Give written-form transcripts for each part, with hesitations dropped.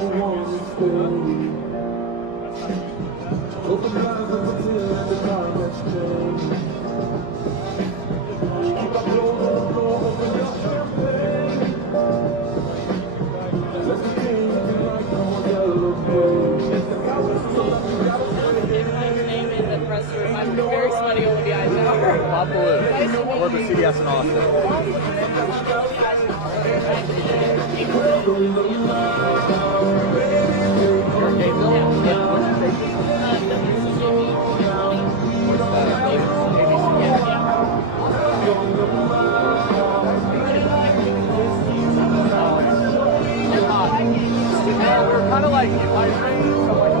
I'm very sweaty over the eyes now. Bob Baloo. We're with CBS in Austin. You're in Gainesville? Yeah. What's your station? What's that? Yeah, we're kind of like in my range, so like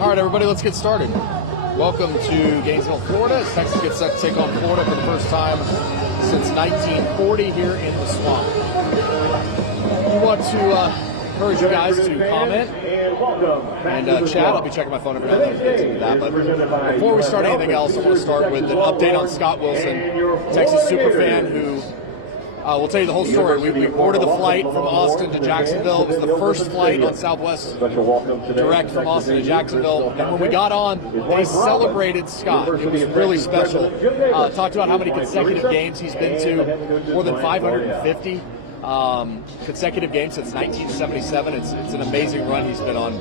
All right, everybody, let's get started. Welcome to Gainesville, Florida, as Texas gets set to take on Florida for the first time since 1940 here in the Swamp. We want to encourage you guys to comment and chat. I'll be checking my phone every now and then to get to that. But before we start anything else, I want to start with an update on Scott Wilson, Texas superfan who we'll tell you the whole story. We boarded the flight from Austin to Jacksonville. It was the first flight on Southwest direct from Austin to Jacksonville. And when we got on, they celebrated Scott. It was really special. Talked about how many consecutive games he's been to, more than 550 consecutive games since 1977. It's an amazing run he's been on.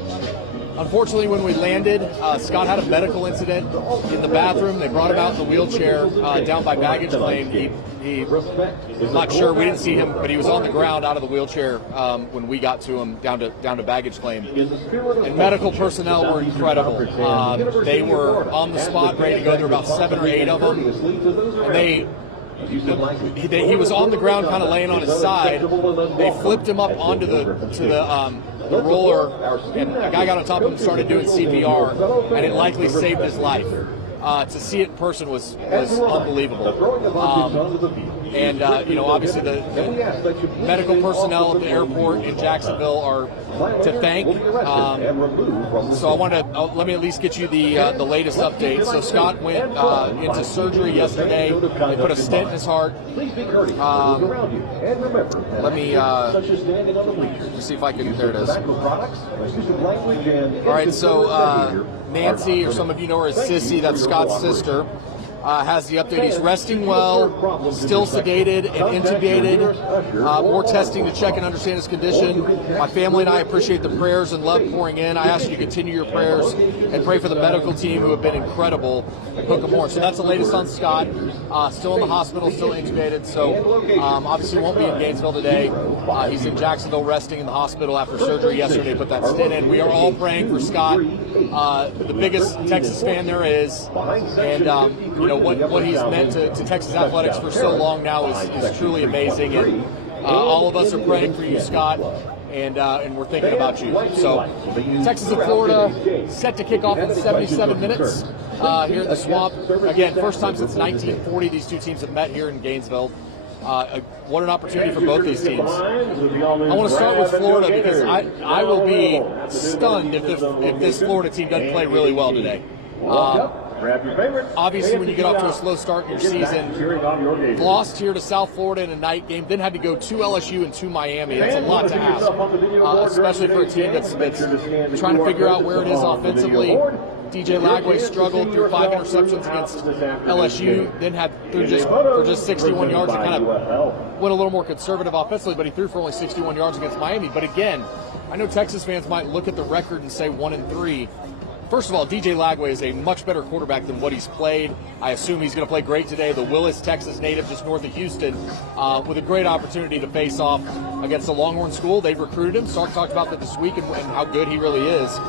Unfortunately, when we landed, Scott had a medical incident in the bathroom. They brought him out in the wheelchair down by baggage claim. He not sure. We didn't see him, but he was on the ground out of the wheelchair when we got to him down to baggage claim. And medical personnel were incredible. They were on the spot, ready to go. There were about 7 or 8 of them, and he was on the ground, kind of laying on his side. They flipped him up onto the roller, and a guy got on top of him and started doing CPR, and it likely saved his life. To see it in person was unbelievable. Obviously the medical personnel at the airport in Jacksonville are to thank. So I wanted to let me at least get you the latest update. So Scott went into surgery yesterday. They put a stent in his heart. Let me see if I can. There it is. All right. So Nancy, or some of you know her as Sissy, that's Scott's sister, has the update. He's resting well, still sedated and intubated. More testing to check and understand his condition. My family and I appreciate the prayers and love pouring in. I ask you to continue your prayers and pray for the medical team who have been incredible at Hook 'em Horns. So that's the latest on Scott. Still in the hospital, still intubated. So obviously won't be in Gainesville today. He's in Jacksonville resting in the hospital after surgery yesterday. Put that stent in. We are all praying for Scott, the biggest Texas fan there is, and what he's meant to Texas athletics for so long now is truly amazing. And all of us are praying for you, Scott, and we're thinking about you. So Texas and Florida set to kick off in 77 minutes here in the Swamp. Again, first time since 1940 these two teams have met here in Gainesville. What an opportunity for both these teams. I want to start with Florida because I will be stunned if this Florida team doesn't play really well today. Obviously, when you get off to a slow start in your season, lost here to South Florida in a night game, then had to go to LSU and to Miami. That's a lot to ask, especially for a team that's trying to figure out where it is offensively. DJ Lagway struggled through 5 interceptions against LSU, then had for just 61 yards and kind of went a little more conservative offensively, but he threw for only 61 yards against Miami. But again, I know Texas fans might look at the record and say 1-3. First of all, DJ Lagway is a much better quarterback than what he's played. I assume he's going to play great today. The Willis, Texas native, just north of Houston, with a great opportunity to face off against the Longhorn school. They've recruited him. Sark talked about that this week and how good he really is.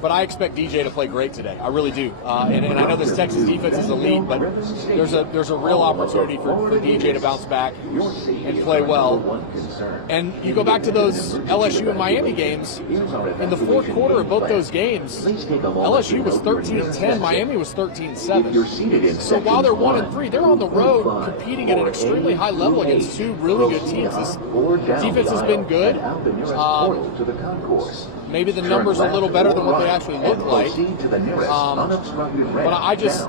But I expect DJ to play great today. I really do. And I know this Texas defense is elite, but there's a real opportunity for DJ to bounce back and play well. And you go back to those LSU and Miami games. In the fourth quarter of both those games, LSU was 13-10, Miami was 13-7. So while they're 1-3, they're on the road competing at an extremely high level against two really good teams. This defense has been good. Maybe the numbers are a little better than what they actually look like. But I just,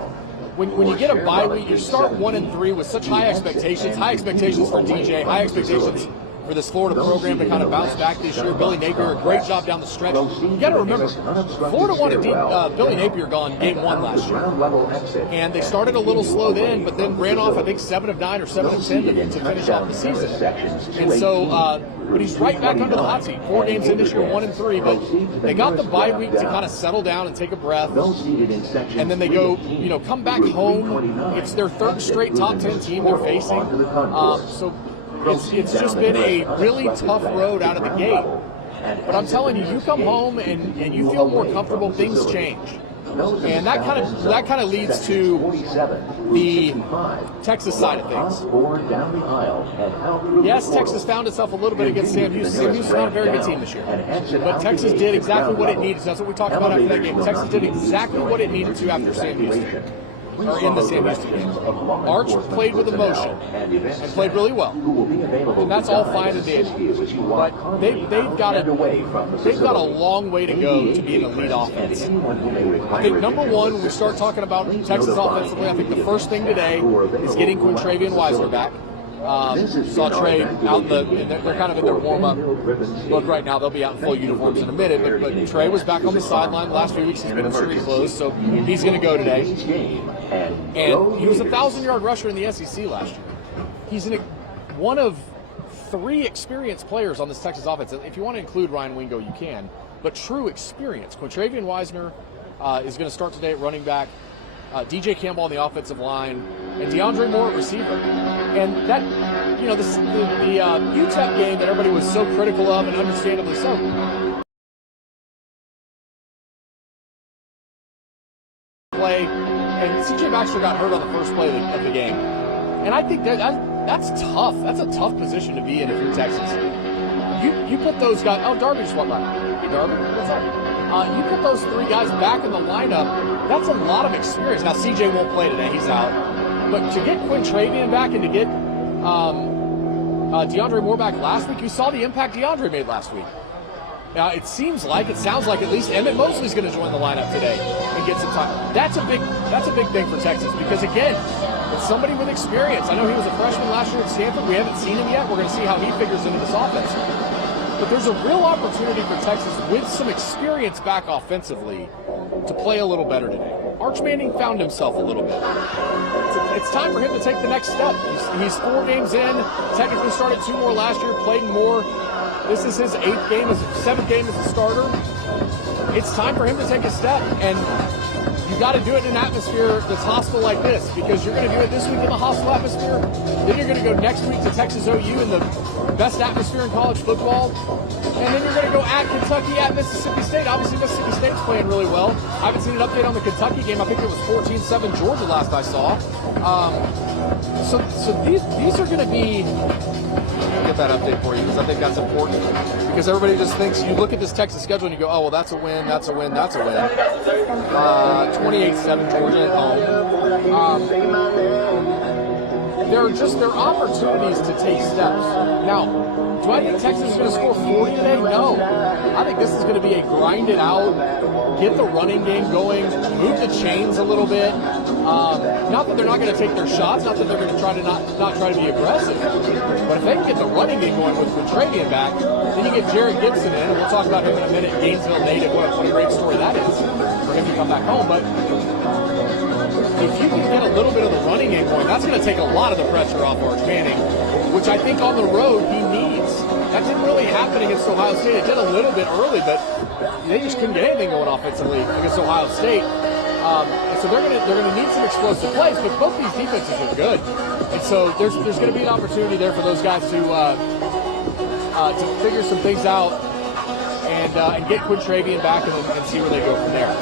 when you get a bye week, you start 1-3 with such high expectations for DJ, high expectations for this Florida program to kind of bounce back this year. Billy Napier, a great job down the stretch. You got to remember, Florida wanted Billy Napier gone game 1 last year. And they started a little slow then, but then ran off, I think, 7 of 9 or 7 of 10 to finish off the season. And so, but he's right back under the hot seat. 4 games in this year, 1-3. But they got the bye week to kind of settle down and take a breath. And then they go, come back home. It's their 3rd straight top 10 team they're facing. So it's just been a really tough road out of the gate. But I'm telling you, you come home and you feel more comfortable, things change. And that kind of leads to the Texas side of things. Yes, Texas found itself a little bit against Sam Houston. Sam Houston's not a very good team this year. But Texas did exactly what it needed. That's what we talked about after that game. Texas did exactly what it needed to after Sam Houston. Or in the Sam Houston game. Arch played with emotion and played really well. And that's all fine and dandy. But they've got a long way to go to be an elite offense. I think number one, when we start talking about Texas offensively, I think the first thing today is getting Quintravian Weisler back. Saw Trey out they're kind of in their warm-up look right now. They'll be out in full uniforms in a minute, but Trey was back on the sideline the last few weeks. He's been in street clothes, so he's going to go today. And he was a 1,000-yard rusher in the SEC last year. He's one of 3 experienced players on this Texas offense. If you want to include Ryan Wingo, you can. but true experience. Quintravian Wisner is going to start today at running back. DJ Campbell on the offensive line, and DeAndre Moore at receiver. And that, the UTEP game that everybody was so critical of, and understandably so, play, and CJ Baxter got hurt on the first play of the game. And I think that's tough. That's a tough position to be in if you're Texas. You put those guys, Darby just walked by. Hey, Darby, what's up? You put those three guys back in the lineup, that's a lot of experience. Now, CJ won't play today. He's out. But to get Quintravian back and to get DeAndre Moore back last week, you saw the impact DeAndre made last week. Now, it sounds like at least Emmett Mosley's going to join the lineup today and get some time. That's a big thing for Texas because, again, it's somebody with experience. I know he was a freshman last year at Stanford. We haven't seen him yet. We're going to see how he figures into this offense. But there's a real opportunity for Texas with some experience back offensively to play a little better today. Arch Manning found himself a little bit. It's time for him to take the next step. He's 4 games in, technically started 2 more last year, played more. This is his 7th game as a starter. It's time for him to take a step, and you got to do it in an atmosphere that's hostile like this, because you're going to do it this week in the hostile atmosphere. Then you're going to go next week to Texas OU in the best atmosphere in college football. And then you're going to go at Kentucky, at Mississippi State. Obviously, Mississippi State's playing really well. I haven't seen an update on the Kentucky game. I think it was 14-7 Georgia last I saw. So these are going to be... Get that update for you because I think that's important, because everybody just thinks, you look at this Texas schedule and you go, oh, well, that's a win, that's a win, that's a win. 28-7 Georgia at home. There are opportunities to take steps. Now, do I think Texas is going to score 40 today? No. I think this is going to be a grind it out, get the running game going, move the chains a little bit. Not that they're not going to take their shots, not that they're going to try to not try to be aggressive. But if they can get the running game going with Quintravian back, then you get Jared Gibson in, and we'll talk about him in a minute. Gainesville native, what a great story that is for him to come back home. But if you can get a little bit of the running game going, that's going to take a lot of the pressure off Arch Manning, which I think on the road he needs. That didn't really happen against Ohio State. It did a little bit early, but they just couldn't get anything going offensively against Ohio State. And so they're gonna need some explosive plays, but both these defenses are good. And so there's going to be an opportunity there for those guys to figure some things out and get Quintravian back and see where they go from there.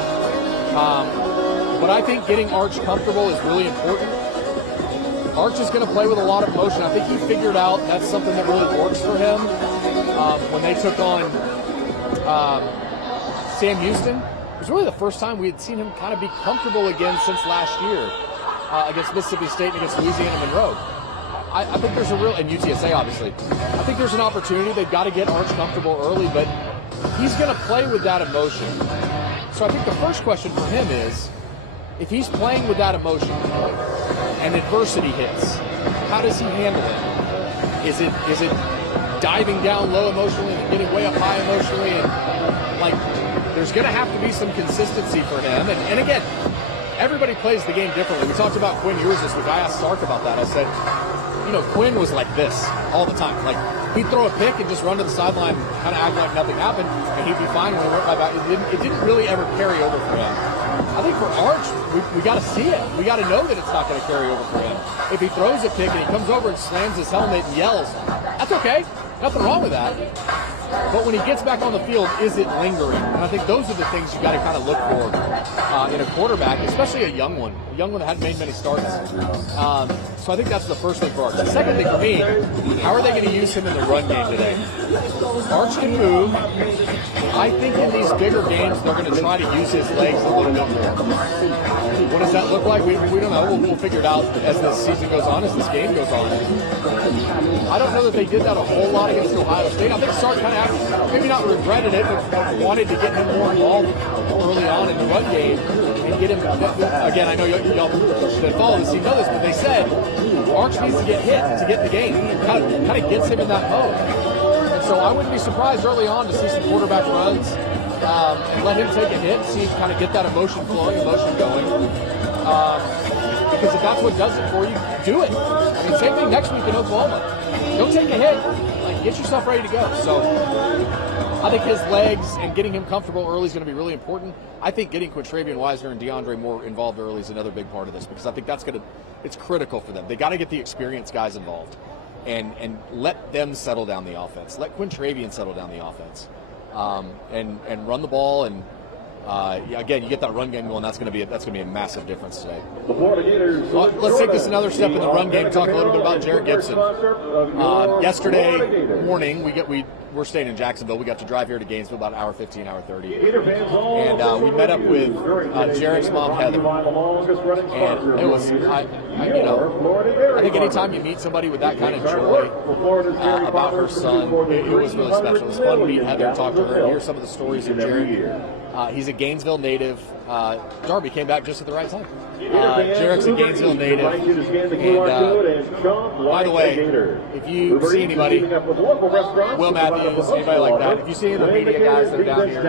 But I think getting Arch comfortable is really important. Arch is going to play with a lot of motion. I think he figured out that's something that really works for him. When they took on Sam Houston, it was really the first time we had seen him kind of be comfortable again since last year against Mississippi State and against Louisiana Monroe. I think there's a real, and UTSA obviously, I think there's an opportunity. They've got to get Arch comfortable early, but he's going to play with that emotion. So I think the first question for him is, if he's playing with that emotion and adversity hits, how does he handle it? Is it diving down low emotionally and getting way up high emotionally? And like, there's going to have to be some consistency for him. And again, everybody plays the game differently. We talked about Quinn Ewers this week. I asked Stark about that. I said, Quinn was like this all the time. Like, he'd throw a pick and just run to the sideline and kind of act like nothing happened, and he'd be fine when he went right back. It didn't really ever carry over for him. I think for Arch, we got to see it. We got to know that it's not going to carry over for him. If he throws a pick and he comes over and slams his helmet and yells, that's okay. Nothing wrong with that. But when he gets back on the field, is it lingering? And I think those are the things you got to kind of look for in a quarterback, especially a young one that hadn't made many starts. So I think that's the first thing for Arch. The second thing for me, how are they going to use him in the run game today? Arch can move. I think in these bigger games, they're going to try to use his legs a little bit more. What does that look like? We don't know. We'll figure it out as the season goes on, as this game goes on. I don't know that they did that a whole lot against Ohio State. I think Sark kind of maybe not regretted it, but wanted to get him more involved early on in the run game and get him. Again, I know y'all that follow this team know this, but they said Arch needs to get hit to get the game. Kind of gets him in that mode. And so I wouldn't be surprised early on to see some quarterback runs and let him take a hit, see kind of get that emotion flowing, emotion going. Because if that's what does it for you, do it. I mean, same thing next week in Oklahoma. Don't take a hit. Like, get yourself ready to go. So I think his legs and getting him comfortable early is going to be really important. I think getting Quintravian Wisner and DeAndre Moore involved early is another big part of this, because I think it's critical for them. They got to get the experienced guys involved and let them settle down the offense. Let Quintravian settle down the offense and run the ball. And again, you get that run game going. That's going to be a massive difference today. Let's take this another step in the run game. Talk a little bit about Jarrett Gibson. Yesterday morning, we're staying in Jacksonville. We got to drive here to Gainesville about an hour 15, hour 30. And we met up with Jarrett's mom, Heather. And it was, I think anytime you meet somebody with that kind of joy about her son, it was really special. It was fun to meet Heather and talk to her and hear some of the stories of Jarrett. He's a Gainesville native. Darby came back just at the right time. Jarrett's a Gainesville native. And by the way, if you see anybody, Will Matthews, anybody like that, if you see any of the media guys that are down here,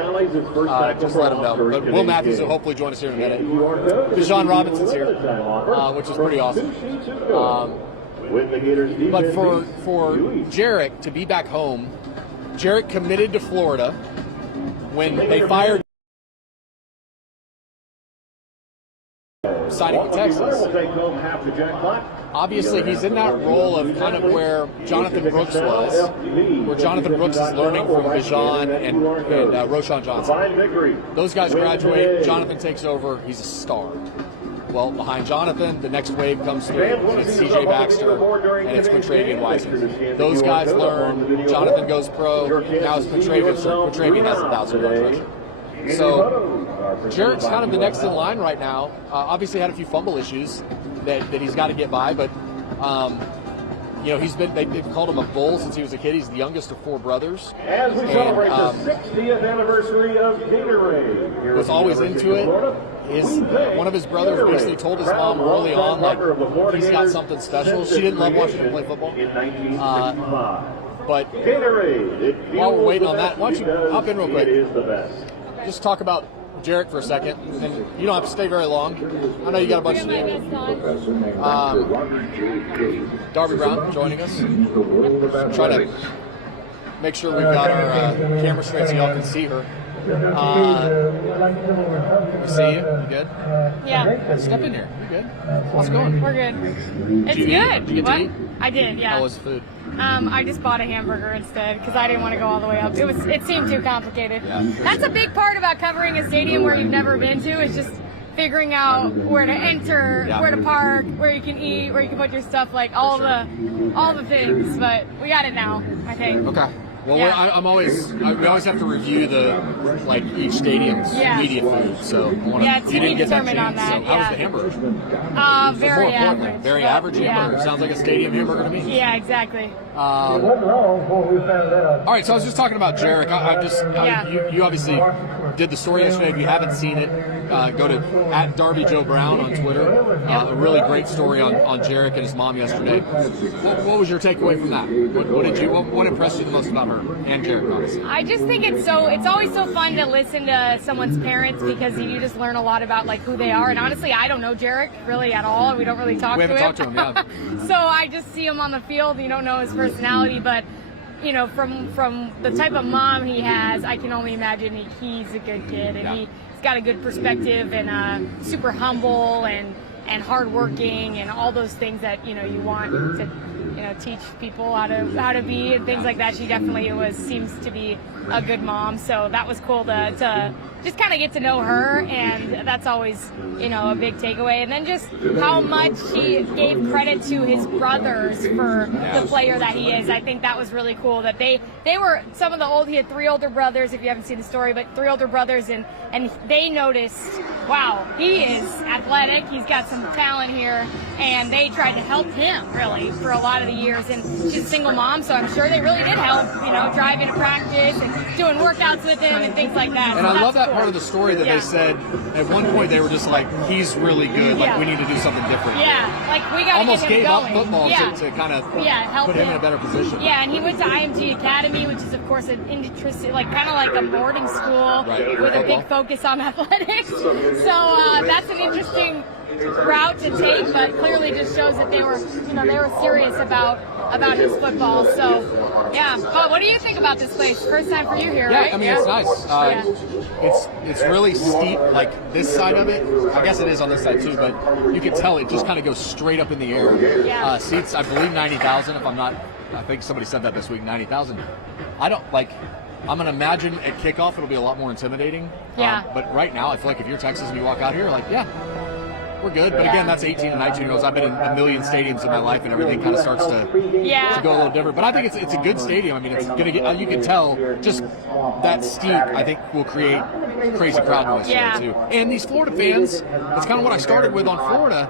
just let them know. But Will Matthews will hopefully join us here in a minute. Deshaun Robinson's here, which is pretty awesome. But for Jarrett to be back home, Jarrett committed to Florida when they fired signing with Texas. Obviously, he's in that role of kind of where Jonathan Brooks was, where Jonathan Brooks is learning from Bijan and Roschon Johnson. Those guys graduate, Jonathan takes over, he's a star. Well, behind Jonathan, the next wave comes through. It's C.J. Baxter and it's Quintravian Wisner. Those guys learn. Jonathan goes pro. Now it's Quintravian. Quintravian has 1,000-yard rusher. So Jarrett's kind of the next in line right now. Obviously had a few fumble issues that he's got to get by, but they've called him a bull since he was a kid. He's the youngest of 4 brothers. As we celebrate the 60th anniversary of Gatorade. Was always into it. One of his brothers basically told his mom early on, like, he's got something special. She didn't love watching him play football. But while we're waiting on that, why don't you hop in real quick? Just talk about Jarrett for a second, and you don't have to stay very long. I know you got a bunch to do. Darby Brown joining us. Trying to make sure we've got our camera straight so y'all can see her. We see you. You good? Yeah. Step in here. You good? How's it going? We're good. It's good. Did you get to eat? I did, yeah. How was the food? I just bought a hamburger instead because I didn't want to go all the way up. It seemed too complicated. Yeah, sure. That's a big part about covering a stadium where you've never been to, is just figuring out where to enter, where to park, where you can eat, where you can put your stuff, like all the things. But we got it now, I think. Okay. Well, we always have to review each stadium's media food. So to be determined on that. So how was the hamburger? Very average. Very average hamburger. Sounds like a stadium hamburger to me. Yeah, exactly. All right, so I was just talking about Jarrett. You obviously did the story yesterday. If you haven't seen it, go to @DarbyJoeBrown on Twitter. A really great story on Jarrett and his mom yesterday. What was your takeaway from that? What impressed you the most about her and Jarrett, obviously? I just think it's always so fun to listen to someone's parents, because you just learn a lot about who they are. And honestly, I don't know Jarrett really at all. We don't really talk to him. We haven't talked to him, yeah. So I just see him on the field. You don't know his personality, but from the type of mom he has, I can only imagine he's a good kid, and he's got a good perspective, and super humble and hardworking, and all those things that you want to teach people how to be, and things like that. She definitely seems to be a good mom, so that was cool to just kind of get to know her, and that's always a big takeaway. And then just how much he gave credit to his brothers for the player that he is. I think that was really cool that they were some of he had 3 older brothers, if you haven't seen the story, but 3 older brothers, and they noticed, wow, he is athletic, he's got some talent here, and they tried to help him really for a lot of the years. And she's a single mom, so I'm sure they really did help, driving to practice and doing workouts with him and things like that. And so I love that cool. part of the story that they said at one point they were just like, he's really good, we need to do something different. Yeah, we got almost get him gave going. up football to kind of help put him in a better position. Yeah, and he went to IMG Academy, which is of course an interesting, kind of like a boarding school with a big focus on athletics. So that's an interesting route to take, but clearly just shows that they were serious about his football. So, yeah. But what do you think about this place? First time for you here, Yeah, right? I mean, it's nice. It's really steep, like this side of it. I guess it is on this side too, but you can tell it just kind of goes straight up in the air. Yeah. Seats, I believe 90,000. If I'm not, I think somebody said that this week, 90,000. I'm gonna imagine at kickoff it'll be a lot more intimidating. Yeah. But right now, I feel like if you're Texas and you walk out here, like, yeah, we're good. But again, that's 18 and 19-year-olds. I've been in a million stadiums in my life, and everything kind of starts to go a little different. But I think it's a good stadium. I mean, it's gonna get. You can tell just that steep. I think will create crazy crowd noise today too. And these Florida fans, that's kind of what I started with on Florida.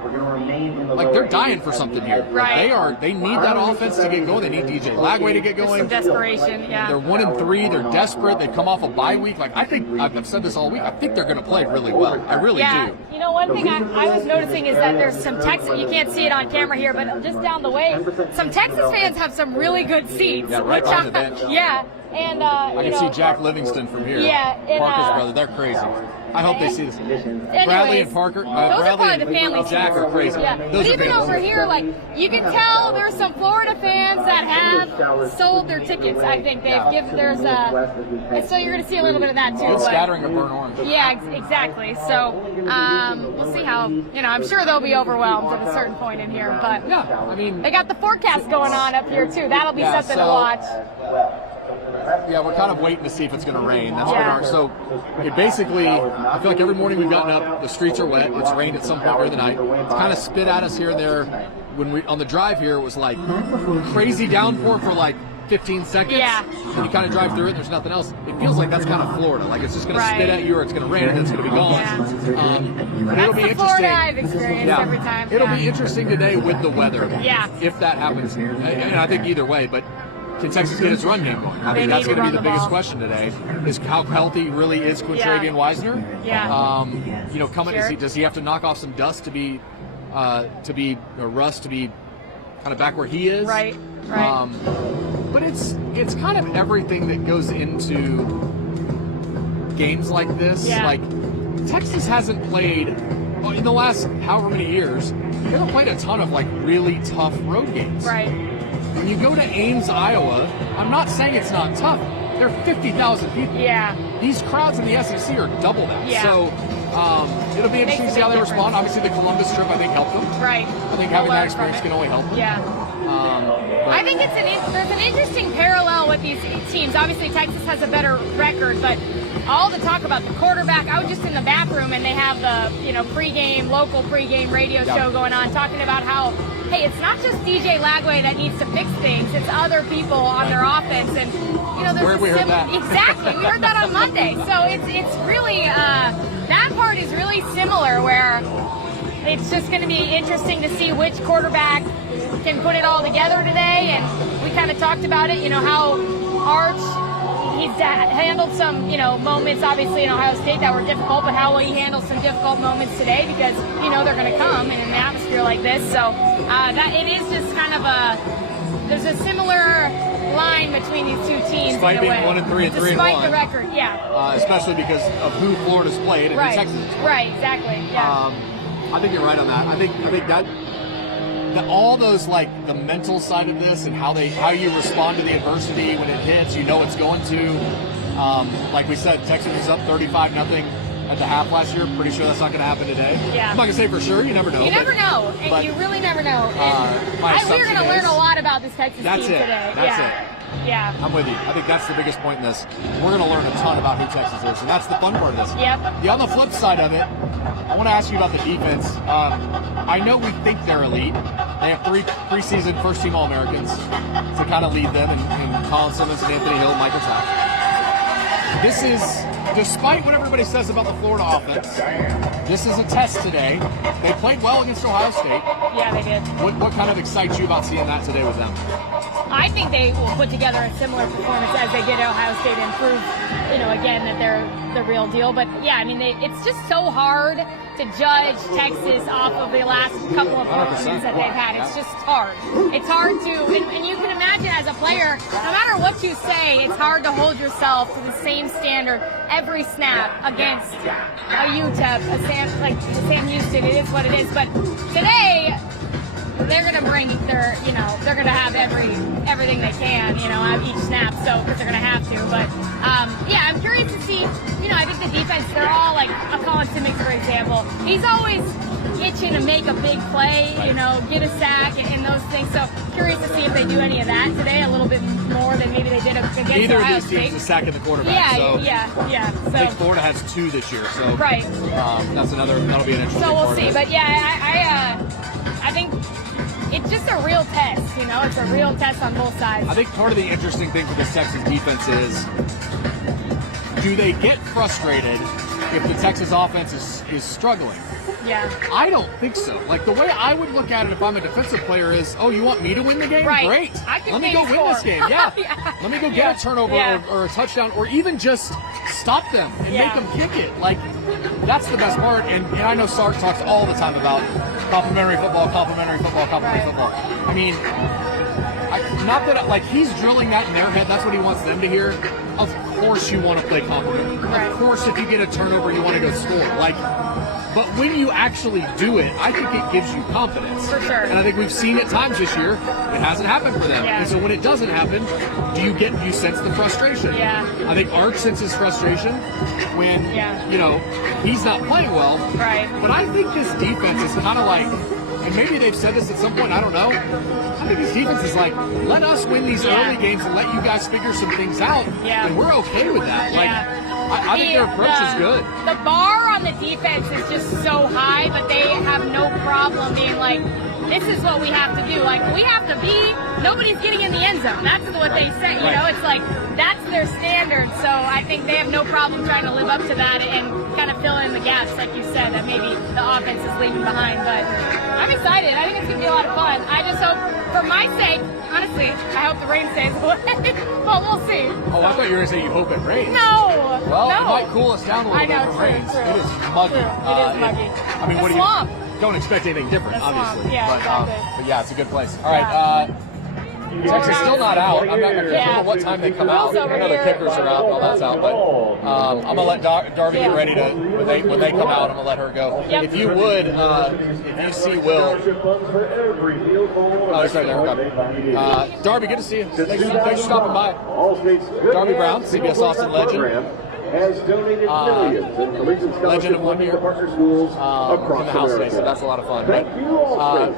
Like, they're dying for something here. Right. Like, they need that offense to get going. They need DJ Lagway to get going. Some desperation. Yeah. They're 1-3. They're desperate. They've come off a bye week. Like, I think I've said this all week. I think they're going to play really well. I really do. You know, one thing I was noticing is that there's some Texas. You can't see it on camera here, but just down the way, some Texas fans have some really good seats. Yeah, right behind the bench. Yeah. And I can see Jack Livingston from here. Yeah, and, Parker's brother. They're crazy. I hope they see this. Bradley and Parker. Those are Bradley probably the family and Jack are crazy. Yeah. Those But are even families. over here, like, you can tell there's some Florida fans that have sold their tickets. I think they've given. And so you're going to see a little bit of that too. Good scattering of burnt orange. Yeah, exactly. So we'll see how. I'm sure they'll be overwhelmed at a certain point in here, but yeah, I mean, they got the forecast going on up here too. That'll be something to watch. Yeah, we're kind of waiting to see if it's going to rain. That's what so it basically, I feel like every morning we've gotten up, the streets are wet. It's rained at some point during the night. It's kind of spit at us here and there. When we on the drive here, it was like crazy downpour for like 15 seconds. Yeah. And you kind of drive through it and there's nothing else. It feels like that's kind of Florida. Like, it's just going to spit at you, or it's going to rain and then it's going to be gone. Yeah. But That's it'll be the interesting. Florida I've experienced every time. It'll be interesting today with the weather. Yeah. If that happens. And I think either way, but can Texas get its run game going? I They think that's need to going to be run the the biggest ball. question today, is how healthy really is Quintravian Wisner? Yeah. Coming, does he have to knock off some dust to be rust to be kind of back where he is? Right. But it's kind of everything that goes into games like this. Yeah. Like, Texas hasn't played in the last however many years. They haven't played a ton of like really tough road games. Right. When you go to Ames, Iowa, I'm not saying it's not tough. There are 50,000 people. Yeah. These crowds in the SEC are double that. Yeah. So it'll be interesting to see how they respond. Obviously, the Columbus trip, I think, helped them. Right. I think having that experience can only help them. Yeah. But I think there's an interesting parallel with these teams. Obviously, Texas has a better record, but all the talk about the quarterback. I was just in the bathroom, and they have the local pregame radio show going on, talking about how, hey, it's not just DJ Lagway that needs to fix things; it's other people on their offense. And there's where have we heard that? Exactly, we heard that on Monday. So it's really that part is really similar, where it's just going to be interesting to see which quarterback can put it all together today. And we kind of talked about it, how Arch, he's handled some, moments obviously in Ohio State that were difficult, but how will he handle some difficult moments today, because they're going to come in an atmosphere like this. So that it is just kind of there's a similar line between these two teams. Despite being 1-3 and 3-1. Despite the record, yeah. Especially because of who Florida's played and who Texas has played. Right, exactly. Yeah. I think you're right on that. I think that all those, like, the mental side of this and how you respond to the adversity when it hits, it's going to. Like we said, Texas was up 35-0 at the half last year. Pretty sure that's not going to happen today. Yeah. I'm not going to say for sure. You never know. You never know. And you really never know. And we're going to learn a lot about this Texas team today. That's it. Yeah. I'm with you. I think that's the biggest point in this. We're going to learn a ton about who Texas is, and that's the fun part of this. Yep. On the flip side of it, I want to ask you about the defense. I know we think they're elite. They have 3 preseason first-team All-Americans to kind of lead them, and Colin Simmons and Anthony Hill and Michael Taft. This is, despite what everybody says about the Florida offense, this is a test today. They played well against Ohio State. Yeah, they did. What kind of excites you about seeing that today with them? I think they will put together a similar performance as they did at Ohio State and prove, again, that they're the real deal. But yeah, I mean, it's just so hard to judge Texas off of the last couple of games that they've had. It's just hard. It's hard to, and you can imagine as a player, no matter what you say, it's hard to hold yourself to the same standard every snap against a UTEP, Sam Houston. It is what it is. But today, they're going to bring they're going to have everything they can, at each snap, so because they're going to have to. But yeah, I'm curious to see. I think the defense, they're all like Colin Simic, for example. He's always itching to make a big play, get a sack and those things. So curious to see if they do any of that today, a little bit more than maybe they did against Neither Ohio of these State. teams is sacking the quarterback. Yeah. So, I think Florida has 2 this year, so right. That'll be an interesting. So we'll part see. of it. But yeah, I think it's just a real test. It's a real test on both sides. I think part of the interesting thing for this Texas defense is, do they get frustrated if the Texas offense is struggling? Yeah. I don't think so. Like, the way I would look at it if I'm a defensive player is, oh, you want me to win the game? Right. Great. Let me go win this game. Yeah. Let me go get a turnover or a touchdown, or even just stop them and make them kick it. Like, that's the best part. And I know Sark talks all the time about complimentary football. I mean, not that he's drilling that in their head. That's what he wants them to hear. Of course you want to play complimentary. Right. Of course, if you get a turnover, you want to go score. But when you actually do it, I think it gives you confidence. For sure. And I think we've seen at times this year, it hasn't happened for them. Yeah. And so when it doesn't happen, do you sense the frustration? Yeah. I think Arch senses frustration when, he's not playing well. Right. But I think this defense is kind of like, and maybe they've said this at some point, I don't know. I think this defense is like, let us win these early games and let you guys figure some things out. Yeah. And we're okay with that. I think their approach is good. The bar on the defense is just so high, but they have no problem being like, this is what we have to do. We have to be, nobody's getting in the end zone. That's what they say. It's like, that's their standard. So I think they have no problem trying to live up to that and kind of fill in the gaps, like you said, that maybe the offense is leaving behind. But I'm excited. I think it's going to be a lot of fun. I just hope, for my sake, honestly, I hope the rain stays away. Well, we'll see. Oh, I thought you were going to say you hope it rains. No. Well, no. it might cool us down a little bit if it rains. True. It is muggy. True. It is muggy. I mean, It's a swamp. Don't expect anything different, It's a swamp. obviously. Yeah, exactly. But yeah, it's a good place. All right. Texas still not out. I can't remember what time they come out. I know the kickers are out and all that's out, but I'm gonna let Darby get ready to when they come out. I'm gonna let her go. Yep. If you would, if you see Will, oh, he's right there. Okay. Darby, good to see you. Thanks for stopping by. Darby Brown, CBS Austin legend. Has donated millions in collegiate Legend of 1 year partner schools across in the house today, America. so that's a lot of fun. Thank you all.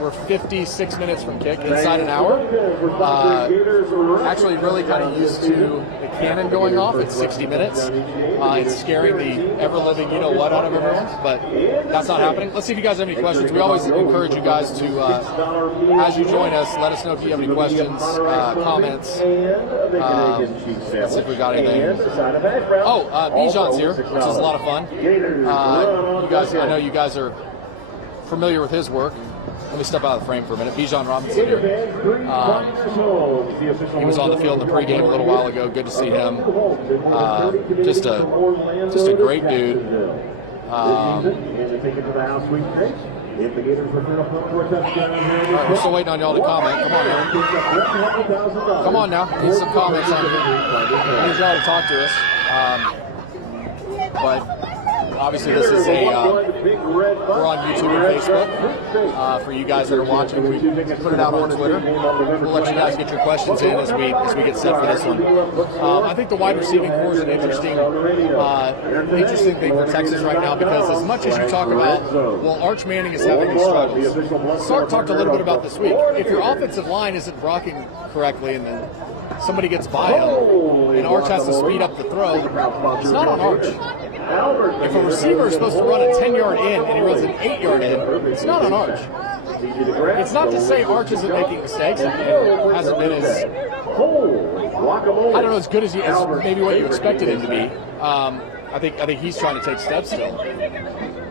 We're 56 minutes from kick, inside an hour. Actually, really kind of used to the cannon going off at 60 minutes. It's scaring the ever-living you-know-what out of everyone, but that's not happening. Let's see if you guys have any questions. We always encourage you guys to, as you join us, let us know if you have any questions, comments. Let's see if we got anything. Oh, Bijan's here, which is a lot of fun. I know you guys are familiar with his work. Let me step out of the frame for a minute. Bijan Robinson here. He was on the field in the pregame a little while ago. Good to see him. Just a great dude. All right, we're still waiting on y'all to comment. Come on now. Come on now. Need some comments on here. I need y'all to talk to us. But obviously, this is we're on YouTube and Facebook. For you guys that are watching, we put it out on Twitter. We'll let you guys get your questions in as we get set for this one. I think the wide receiving core is an interesting thing for Texas right now, because as much as you talk about, well, Arch Manning is having these struggles. Sark talked a little bit about this week. If your offensive line isn't blocking correctly and then somebody gets by him and Arch has to speed up the throw, it's not on Arch. If a receiver is supposed to run a 10-yard in and he runs an 8-yard in, it's not on Arch. It's not to say Arch isn't making mistakes. It hasn't been as, as good as maybe what you expected him to be. I think he's trying to take steps still.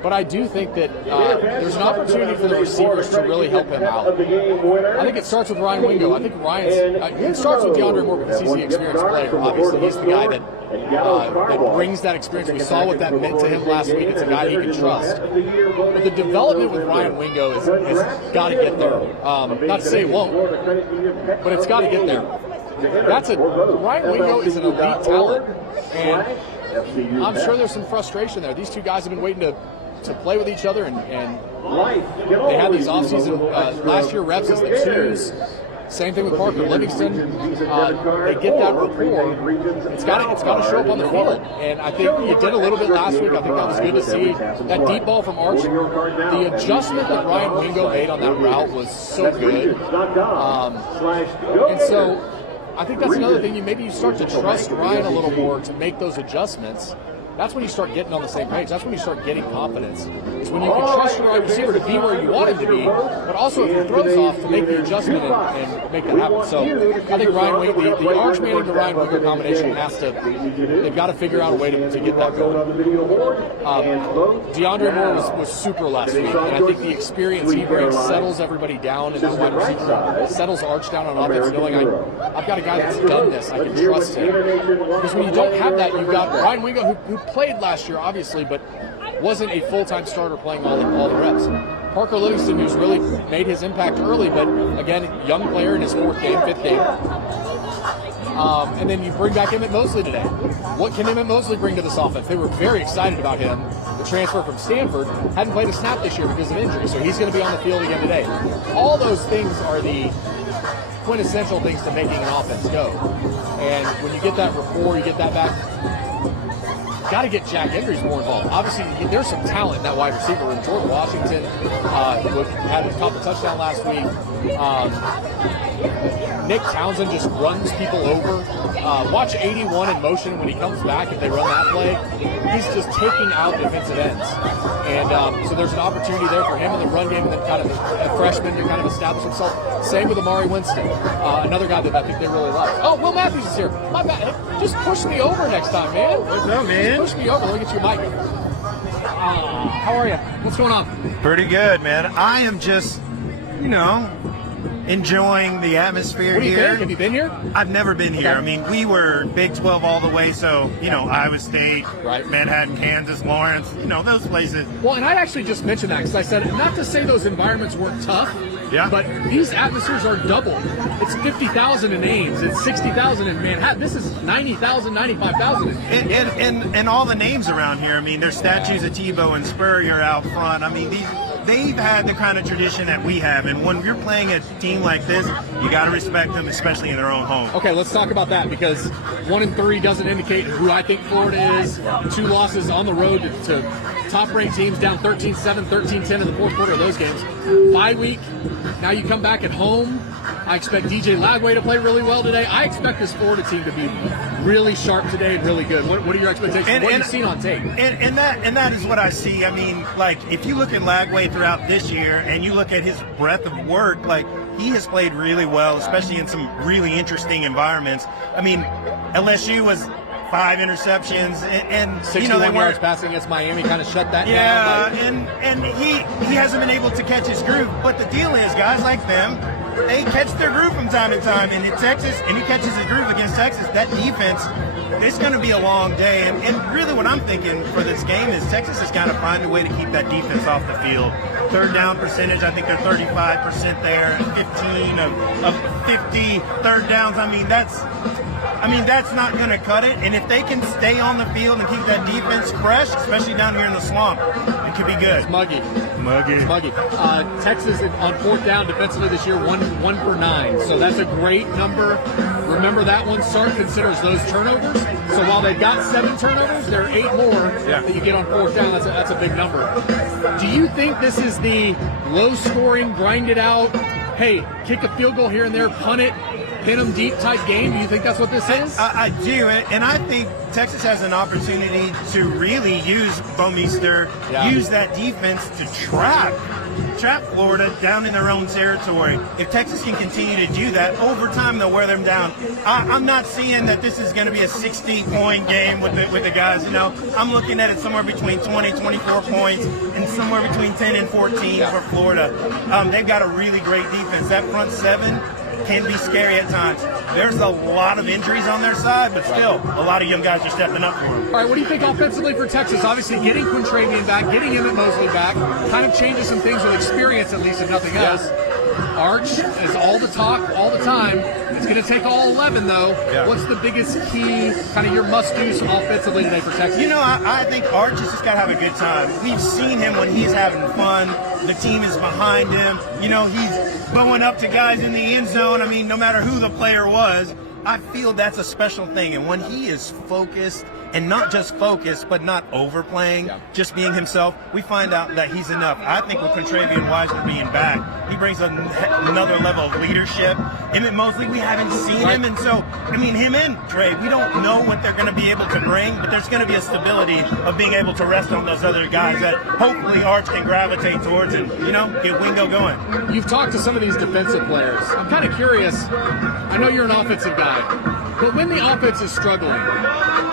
But I do think that there's an opportunity for the receivers to really help him out. I think it starts with Ryan Wingo. I think it starts with DeAndre Moore because he's the experienced player. Obviously, he's the guy that brings that experience. We saw what that meant to him last week. It's a guy he can trust. But the development with Ryan Wingo has got to get there. Not to say it won't, but it's got to get there. Ryan Wingo is an elite talent, and I'm sure there's some frustration there. These two guys have been waiting to play with each other, and they had these offseason last year reps as the twos. Same thing with Parker Livingston. They get that rapport. It's got to show up on the field, and I think you did a little bit last week. I think that was good to see. That deep ball from Arch, the adjustment that Ryan Wingo made on that route was so good. And so I think that's another thing. Maybe you start to trust Ryan a little more to make those adjustments. That's when you start getting on the same page. That's when you start getting confidence. It's when you can trust your wide receiver to be where you want him to be, but also if he throws off, to make the adjustment and make that happen. So I think Ryan Wingo, the Arch Manning to Ryan Wingo combination they've got to figure out a way to get that going. DeAndre Moore was super last week, and I think the experience he brings settles everybody down in that wide receiver, settles Arch down on offense, knowing I've got a guy that's done this. I can trust him. Because when you don't have that, you've got Ryan Wingo who played last year, obviously, but wasn't a full-time starter playing all the reps. Parker Livingston, who's really made his impact early, but again, young player in his fifth game. And then you bring back Emmett Mosley today. What can Emmett Mosley bring to this offense? They were very excited about him. The transfer from Stanford hadn't played a snap this year because of injury, so he's going to be on the field again today. All those things are the quintessential things to making an offense go. And when you get that rapport, you get that back. Got to get Jack Endries more involved. Obviously, there's some talent in that wide receiver room. Jordan Washington had a couple touchdown last week. Nick Townsend just runs people over. Watch 81 in motion when he comes back if they run that play. He's just taking out defensive ends. And so there's an opportunity there for him in the run game and then kind of a freshman to kind of establish himself. Same with Amari Winston, another guy that I think they really like. Oh, Will Matthews is here. My bad. Just push me over next time, man. What's up, man? Just push me over. Let me get you a mic. How are you? What's going on? Pretty good, man. I am just, enjoying the atmosphere what do you here. Think? Have you been here? I've never been here. I mean, we were Big 12 all the way, so, Iowa State, right. Manhattan, Kansas, Lawrence, those places. Well, and I actually just mentioned that because I said, not to say those environments weren't tough, but these atmospheres are double. It's 50,000 in Ames. It's 60,000 in Manhattan. This is 90,000, 95,000. And all the names around here. I mean, there's statues of Tebow and Spurrier out front. I mean, they've had the kind of tradition that we have. And when you're playing a team like this, you got to respect them, especially in their own home. Okay, let's talk about that because 1-3 doesn't indicate who I think Florida is. 2 losses on the road to top-ranked teams, down 13-7, 13-10 in the fourth quarter of those games. Bye week. Now you come back at home. I expect DJ Lagway to play really well today. I expect this Florida team to be really sharp today and really good. What are your expectations? What have you seen on tape? And that is what I see. I mean, if you look at Lagway throughout this year and you look at his breadth of work, he has played really well, especially in some really interesting environments. I mean, LSU was 5 interceptions and 61 yards passing against Miami kind of shut that down. Yeah, and he hasn't been able to catch his groove. But the deal is, guys like them, they catch their groove from time to time. And in Texas, and he catches his groove against Texas, that defense, it's going to be a long day. And really what I'm thinking for this game is Texas has got to find a way to keep that defense off the field. Third down percentage, I think they're 35% there, 15 of 50 third downs. I mean, that's not going to cut it. And if they can stay on the field and keep that defense fresh, especially down here in the swamp, it could be good. It's muggy. Texas on 4th down defensively this year, 1 for 9. So that's a great number. Remember that one. Sark considers those turnovers. So while they've got 7 turnovers, there are 8 more that you get on 4th down. That's a big number. Do you think this is the low-scoring, grind it out, hey, kick a field goal here and there, punt it, pin them deep type game? Do you think that's what this is? I do, and I think Texas has an opportunity to really use Bomeister, use that defense to trap Florida down in their own territory. If Texas can continue to do that, over time they'll wear them down. I'm not seeing that this is going to be a 60-point game with the guys. You know, I'm looking at it somewhere between 20, 24 points, and somewhere between 10 and 14 for Florida. They've got a really great defense. That front seven can be scary at times. There's a lot of injuries on their side, but still, a lot of young guys are stepping up for them. All right, what do you think offensively for Texas? Obviously, getting Quintravian back, getting Emmett Mosley back, kind of changes some things with experience, at least, if nothing else. Arch is all the talk, all the time. It's going to take all 11, though. Yeah. What's the biggest key, kind of your must-dos offensively today for Texas? You know, I think Arch has just got to have a good time. We've seen him when he's having fun. The team is behind him. You know, he's going up to guys in the end zone. I mean, no matter who the player was, I feel that's a special thing. And when he is focused, and not just focused, but not overplaying, just being himself, we find out that he's enough. I think with Quintravian Wiseman being back, he brings another level of leadership. Emmett Mosley, we haven't seen him, and so, I mean, him and Trey, we don't know what they're going to be able to bring, but there's going to be a stability of being able to rest on those other guys that hopefully Arch can gravitate towards and, you know, get Wingo going. You've talked to some of these defensive players. I'm kind of curious. I know you're an offensive guy, but when the offense is struggling,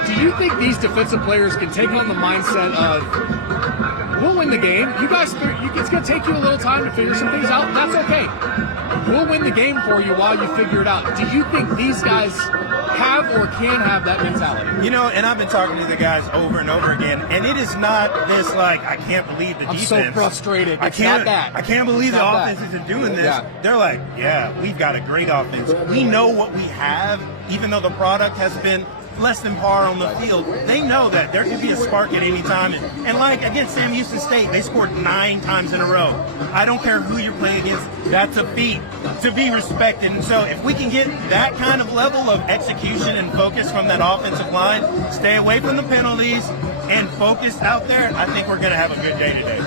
do you think these defensive players can take on the mindset of, we'll win the game. You guys, it's going to take you a little time to figure some things out. That's okay. We'll win the game for you while you figure it out. Do you think these guys have or can have that mentality? You know, and I've been talking to the guys over and over again, and it is not this like, I can't believe the defense. I'm so frustrated. I can't believe the offense isn't doing this. Yeah. They're like, yeah, we've got a great offense. We know what we have, even though the product has been less than par on the field. They know that there could be a spark at any time. And like against Sam Houston State, they scored 9 times in a row. I don't care who you're playing against. That's a feat to be respected. And so if we can get that kind of level of execution and focus from that offensive line, stay away from the penalties, and focus out there, I think we're going to have a good day today.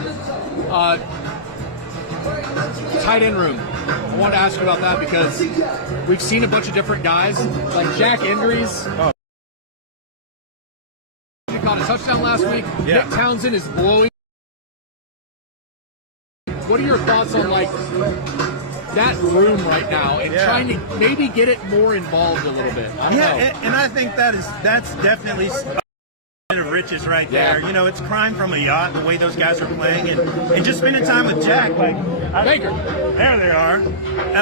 Tight end room. I wanted to ask you about that because we've seen a bunch of different guys, like Jack Endries. He caught a touchdown last week. Nick Townsend is blowing. What are your thoughts on like that room right now and trying to maybe get it more involved a little bit? I don't know. And I think that's definitely of riches right there. You know, it's crime from a yacht, the way those guys are playing, and just spending time with Jack. Like Baker. There they are.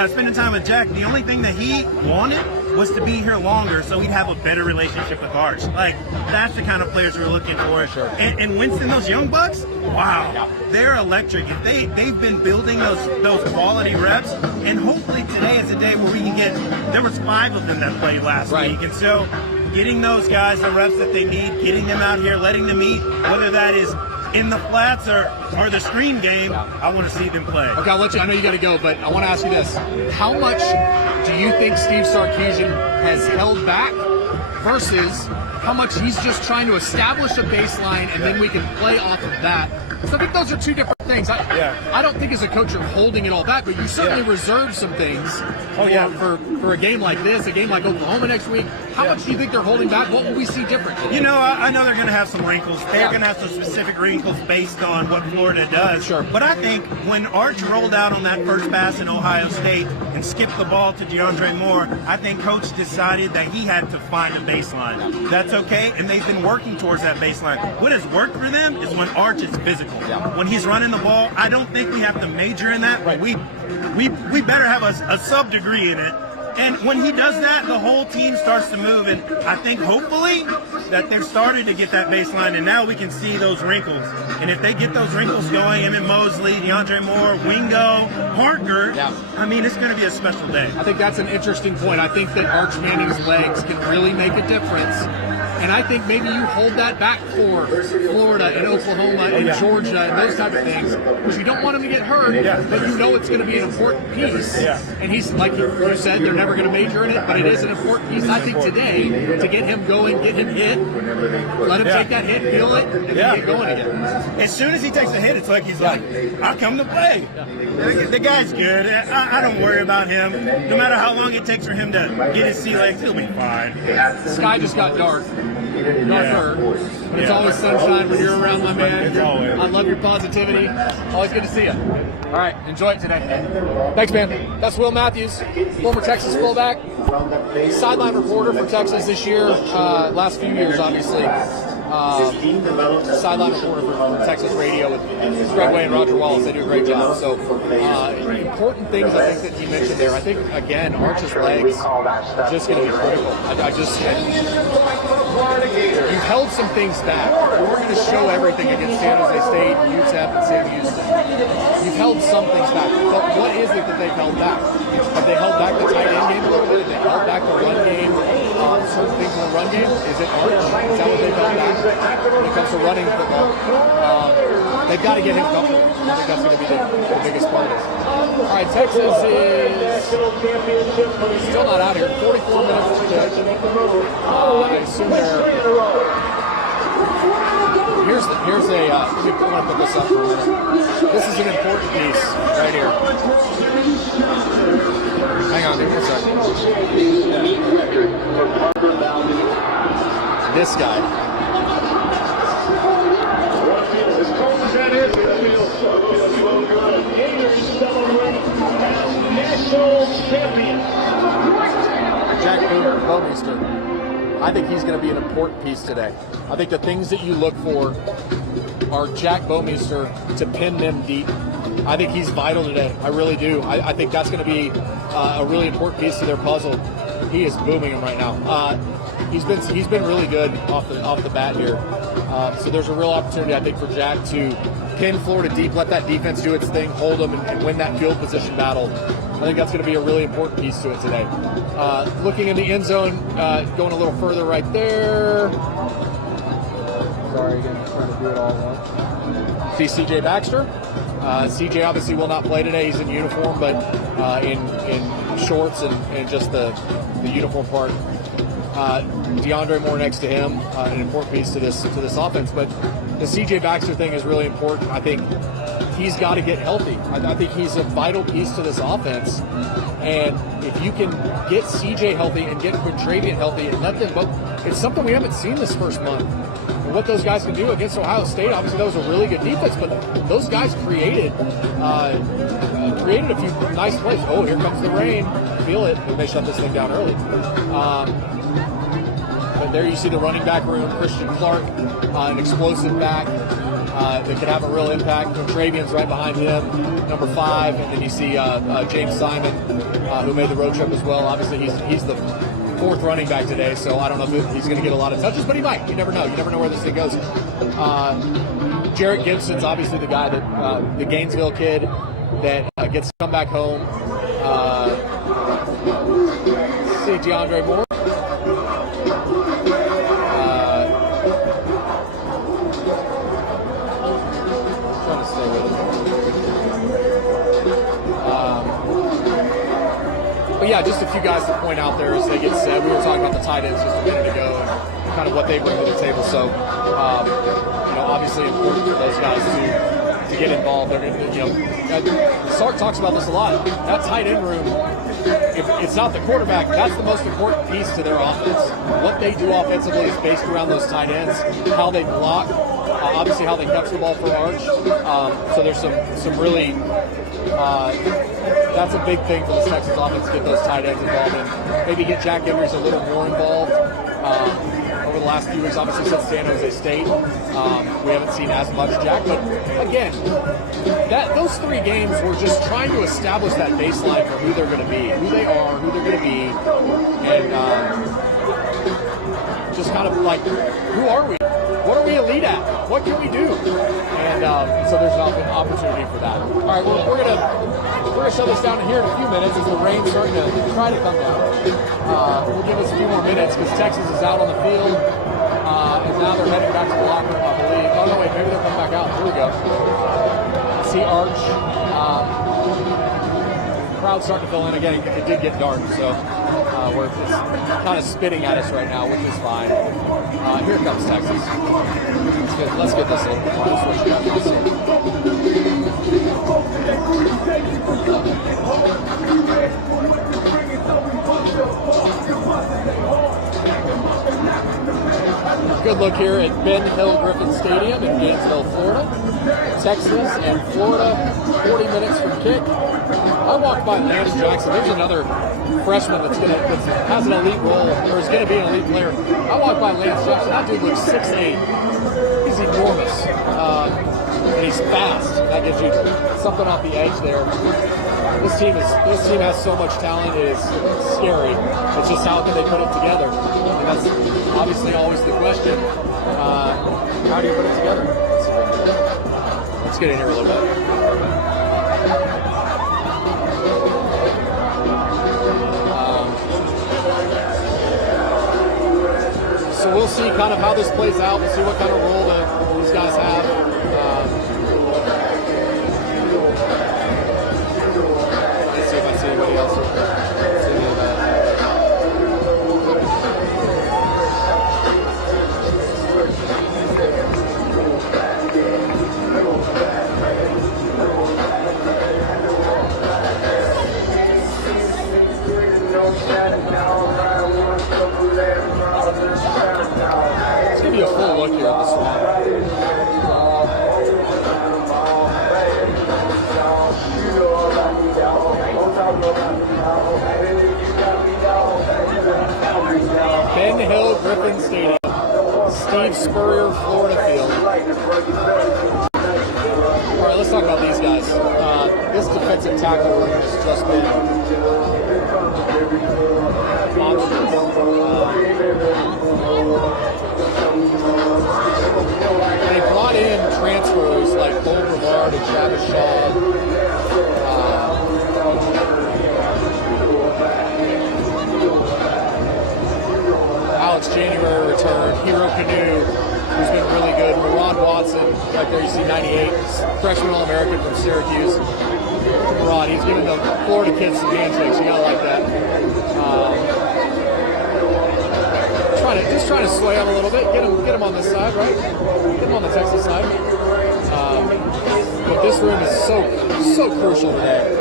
Spending time with Jack. The only thing that he wanted was to be here longer so we'd have a better relationship with Arch. Like, that's the kind of players we're looking for. Sure. And Winston, those young bucks, wow, they're electric. If they've been building those quality reps, and hopefully today is a day where we can get, there was 5 of them that played last week, and so getting those guys the reps that they need, getting them out here, letting them eat, whether that is in the flats or the screen game, I want to see them play. Okay, I'll let you, I know you got to go, but I want to ask you this. How much do you think Steve Sarkisian has held back versus how much he's just trying to establish a baseline and then we can play off of that? So I think those are two different things. I don't think as a coach you're holding it all back, but you certainly reserve some things for a game like this, a game like Oklahoma next week. How much do you think they're holding back? What will we see different? You know, I know they're going to have some wrinkles. They're going to have some specific wrinkles based on what Florida does. Sure. But I think when Arch rolled out on that first pass in Ohio State and skipped the ball to DeAndre Moore, I think Coach decided that he had to find a baseline. That's okay, and they've been working towards that baseline. What has worked for them is when Arch is physical. When he's running the ball, I don't think we have to major in that. We better have a sub-degree in it. And when he does that, the whole team starts to move. And I think hopefully that they've started to get that baseline, and now we can see those wrinkles. And if they get those wrinkles going, Emmett Mosley, DeAndre Moore, Wingo, Parker, I mean, it's going to be a special day. I think that's an interesting point. I think that Arch Manning's legs can really make a difference And I think maybe you hold that back for Florida and Oklahoma and Georgia and those type of things, because you don't want him to get hurt, but you know it's going to be an important piece. And he's, like you said, they're never going to major in it, but it is an important piece, I think, today to get him going, get him hit, let him take that hit, feel it, and then get going again. As soon as he takes a hit, it's like he's like, I'll come to play. The guy's good. I don't worry about him. No matter how long it takes for him to get his sea legs, he'll be fine. The sky just got darker, but it's always sunshine when you're around, my man. I love your positivity. Always good to see you. All right, enjoy it today. Thanks, man. That's Will Matthews, former Texas fullback, sideline reporter for Texas this year, last few years, obviously. Sideline reporter for Texas Radio with Greg Way and Roger Wallace. They do a great job. So important things I think that he mentioned there. I think, again, Arch's legs just going to be critical. You've held some things back. We're going to show everything against San Jose State, UTEP, and Sam Houston. You've held some things back. But what is it that they've held back? Have they held back the tight end game a little bit? Have they held back the run game? Certain things in the run game? Is it Arch? Is that what they've held back? When it comes to running football, they've got to get him comfortable. I think that's going to be the biggest part of this. All right, Texas is still not out here. 44 minutes to kick. I assume they're... Here's a... let me put this up for a minute. This is an important piece right here. Hang on, give me a second. This guy. Jack Bowmeister. I think he's going to be an important piece today. I think the things that you look for are Jack Bowmeister to pin them deep. I think he's vital today. I really do. I think that's going to be a really important piece to their puzzle. He is booming them right now. He's been really good off the bat here. So there's a real opportunity, I think, for Jack to pin Florida deep, let that defense do its thing, hold them, and win that field position battle. I think that's going to be a really important piece to it today. Looking in the end zone, going a little further right there. Sorry, again, trying to do it all at once. See C.J. Baxter. CJ obviously will not play today. He's in uniform, but in shorts and just the uniform part. DeAndre Moore next to him, an important piece to this offense. But the CJ Baxter thing is really important. I think he's got to get healthy. I think he's a vital piece to this offense. And if you can get CJ healthy and get Quintravian healthy and let them both, it's something we haven't seen this first month. And what those guys can do against Ohio State, obviously that was a really good defense, but those guys created a few nice plays. Oh, here comes the rain. Feel it. They shut this thing down early. But there you see the running back room. Christian Clark, an explosive back that could have a real impact. Quintravian's right behind him, number 5. And then you see James Simon, who made the road trip as well. Obviously, he's the 4th running back today, so I don't know if he's going to get a lot of touches, but he might. You never know. You never know where this thing goes. Jarrett Gibson's obviously the guy that the Gainesville kid that gets to come back home. See DeAndre Moore. Trying to stay with him. But yeah, just a few guys to point out there as they get set. We were talking about the tight ends just a minute ago and kind of what they bring to the table. So, obviously important for those guys to get involved. They're going to, Sark talks about this a lot. That tight end room, if it's not the quarterback, that's the most important piece to their offense. What they do offensively is based around those tight ends, how they block, obviously how they catch the ball for Arch. So there's some really, that's a big thing for this Texas offense to get those tight ends involved and maybe get Jack Emery's a little more involved. Over the last few weeks, obviously since San Jose State, we haven't seen as much Jack. But again, those 3 games were just trying to establish that baseline for who they're going to be, who they are, who they're going to be, and just kind of like, who are we? What are we elite at? What can we do? And so there's an opportunity for that. All right, well, we're gonna shut this down here in a few minutes as the rain's starting to try to come down. We'll give us a few more minutes because Texas is out on the field. Now they're heading back to the locker room, I believe. Oh, no, wait, maybe they're coming back out. Here we go. See Arch. Crowd's starting to fill in again. It did get dark, so it's kind of spitting at us right now, which is fine. Here comes Texas. Let's get this a little bit more. This is what you guys want to see. Good look here at Ben Hill Griffin Stadium in Gainesville, Florida. Texas and Florida, 40 minutes from kick. I walked by Lance Jackson. There's another freshman that has an elite role, or is going to be an elite player. I walked by Lance Jackson. That dude looks 6'8". He's enormous, and he's fast. That gives you something off the edge there. This team has so much talent. It is scary. It's just how can they put it together? And that's obviously always the question. How do you put it together? Let's get in here a little bit. So we'll see kind of how this plays out. We'll see what kind of role that these guys have. Let's see if I see anybody else. Let's give you a full look here at the Swamp. Ben Hill Griffin Stadium, Steve Spurrier, Florida Field. All right, let's talk about these guys. This defensive tackle room has just been monstrous. They brought in transfers like Cole Brevard and Travis Shaw. Alex January returned. Hero Canoe, who's been really good. Ron Watson, right there you see 98, freshman All-American from Syracuse. Ron, he's giving the Florida kids some handshakes. You gotta like that. Just trying to sway him a little bit. Get him on this side, right? Get him on the Texas side. But this room is so crucial today.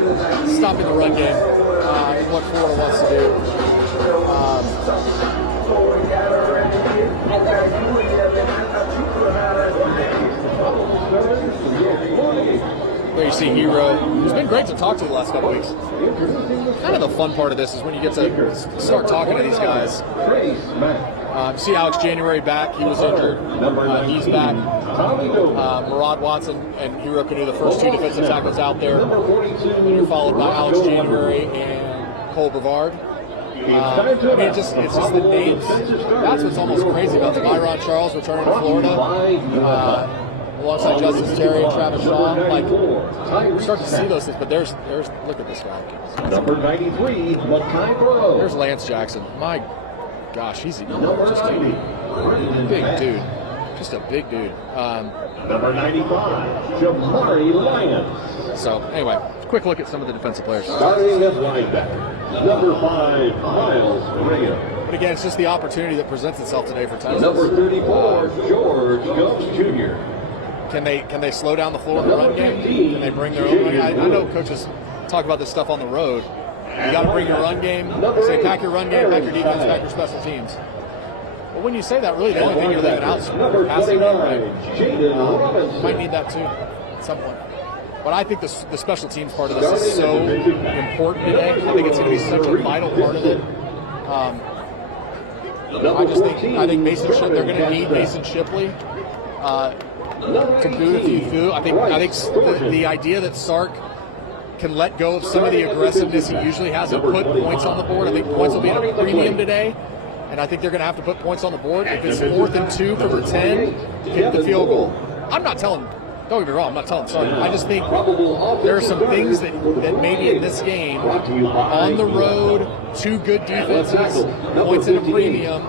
Stopping the run game and what Florida wants to do. There you see Hero, who's been great to talk to the last couple weeks. Kind of the fun part of this is when you get to start talking to these guys. See Alex January back. He was injured. He's back. Murad Watson and Hero Canoe, the first two defensive tackles out there. And you're followed by Alex January and Cole Brevard. I mean, it's just the names. That's what's almost crazy about the Myron Charles returning to Florida. Alongside Justice Terry and Travis Shaw. Like, you start to see those things, but there's look at this guy. Number 93, Makai Burrow. There's Lance Jackson. My gosh, he's just a big dude. Just a big dude. Number 95, Jamari Lyons. So, anyway, quick look at some of the defensive players. Starting at linebacker, number 5, Miles Graham. But again, it's just the opportunity that presents itself today for Texas. Number 34, George Gomes Jr. Can they slow down the floor in the run game? Can they bring their own run game? I know coaches talk about this stuff on the road. You got to bring your run game. They say pack your run game, pack your defense, pack your special teams. But when you say that, really the only thing you're leaving out is passing game, right? You might need that too at some point. But I think the special teams part of this is so important today. I think it's going to be such a vital part of it. I think Mason Shipley, they're going to need Mason Shipley to boot a few through. I think the idea that Sark can let go of some of the aggressiveness he usually has and put points on the board. I think points will be at a premium today, and I think they're going to have to put points on the board. If it's 4th and 2 from the 10, kick the field goal. I'm not telling. Don't get me wrong. I'm not telling Sark. I just think there are some things that maybe in this game, on the road, 2 good defenses, points at a premium,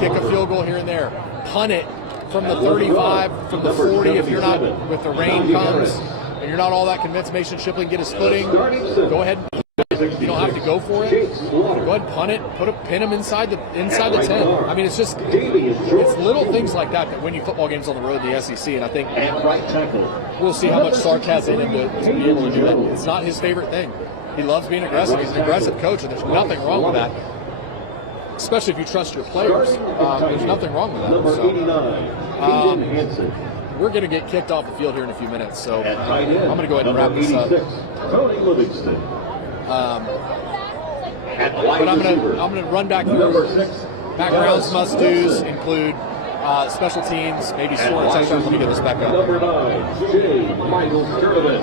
kick a field goal here and there, punt it. from the 35, from the 40, if you're not, with the rain comes, and you're not all that convinced Mason Shipley can get his footing, go ahead. You don't have to go for it. Go ahead, punt it. Pin him inside the 10. I mean, it's little things like that win you football games on the road in the SEC. And I think we'll see how much Sark has in him to be able to do that. It's not his favorite thing. He loves being aggressive. He's an aggressive coach, and there's nothing wrong with that. Especially if you trust your players, there's nothing wrong with that. So, we're going to get kicked off the field here in a few minutes. So I'm going to go ahead and wrap this up. But I'm gonna run back through backgrounds, must-dos, include special teams, maybe score a touchdown. Let me get this back up. Number 9, J. Michael Sturtevant.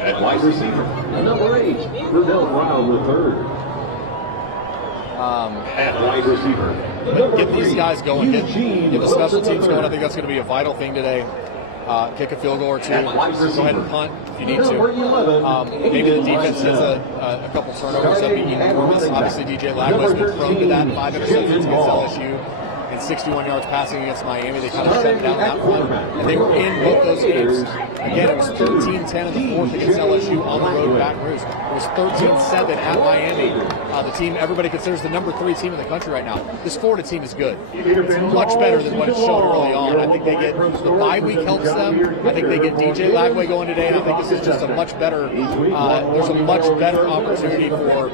At wide receiver, number 8, Rudell Brown III. At wide receiver, get these guys going. Get the special teams going. I think that's going to be a vital thing today. Kick a field goal or two. Go ahead and punt if you need to. Maybe the defense hits a couple turnovers. That'd be enormous. Obviously, DJ Lagway's been prone to that. 5 interceptions against LSU and 61 yards passing against Miami. They kind of shut down that front, and they were in both those games. Again, it was 13-10 in the fourth against LSU on the road in Baton Rouge. It was 13-7 at Miami. The team everybody considers the number 3 team in the country right now. This Florida team is good. It's much better than what it showed early on. I think they get the bye week helps them. I think they get DJ Lagway going today, and I think this is just a much better. There's a much better opportunity for